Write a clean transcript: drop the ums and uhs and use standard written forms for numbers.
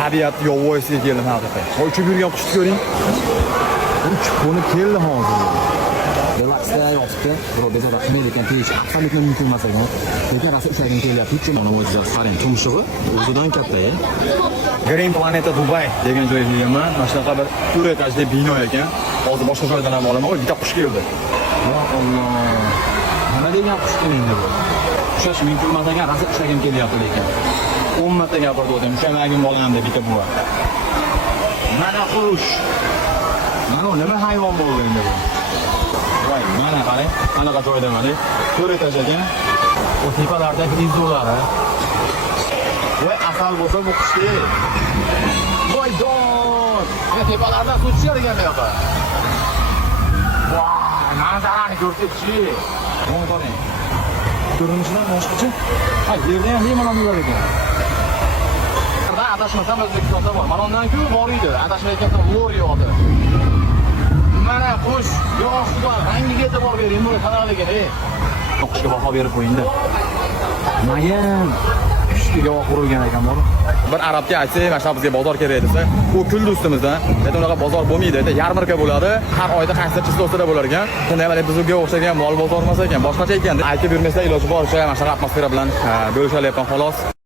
tabiat yovvoyisiga keldim haqiqatan. Uchib yurgan qushni ko'ring. Uchib qo'nib keldi hozir. Relaksda yotibdi, birov bezovta qilmaydi ekan, tegish absolyutno mumkin emas ekan. Lekin rosa ushlagim kelyapti. Uch mana mo'jiza qarang, tumshug'i o'zidan katta-ya. Green Planeta Dubai degan joyga kelganman. Mana shunaqa bir 4 etajli bino ekan. Hozir boshqa joydan ham olaman. Oy, bitta qush keldi. Ya Alloh. Nima degan qush endi bu? Ushlash mumkin emas ekan, rosa ushlagim kelyapti lekin. 10 marta gapirdim, ushamagim bo'lam deb bitta buva. Mana qush. Mana nima hayvon bo'ldi endi bu? Voy, mana qarang, qanaqa joyda mana 4 etaj ekan. O tepalardagi izdolari. Voy, asal bo'lsa bu qushni. Voy, don. Ya tepalardan suv tushar ekan bu yoqqa. Voy, manzarani ko'rsatchi. Mana qarang. Ko'rinishidan boshqacha. Ha, yerda ham bemalol yurar ekan. Adashmasam O'zbekistonda bor. Mana undan ko'p bor edi. Adashmayotgan lor yo'qdi. Mana qush, yo'qsidan rangiga e'tibor bering, bu qanaqligini. Qushga baho berib qo'ying-da. Magan qushga yo'q urilgan ekan bor. Bir arabga aytsa, mana bizga bozor kerak desa, u kuldi ustimizdan. Endi unaqa bozor bo'lmaydi, endi yarmarka bo'ladi. Har oyda qaysidir chislosida bo'lar ekan. Shunday mana bizga o'xshagan mol bozor emas ekan, boshqacha ekan. Aytib yurmasa iloji boricha mana shu atmosfera bilan bo'lishalyapman xolos.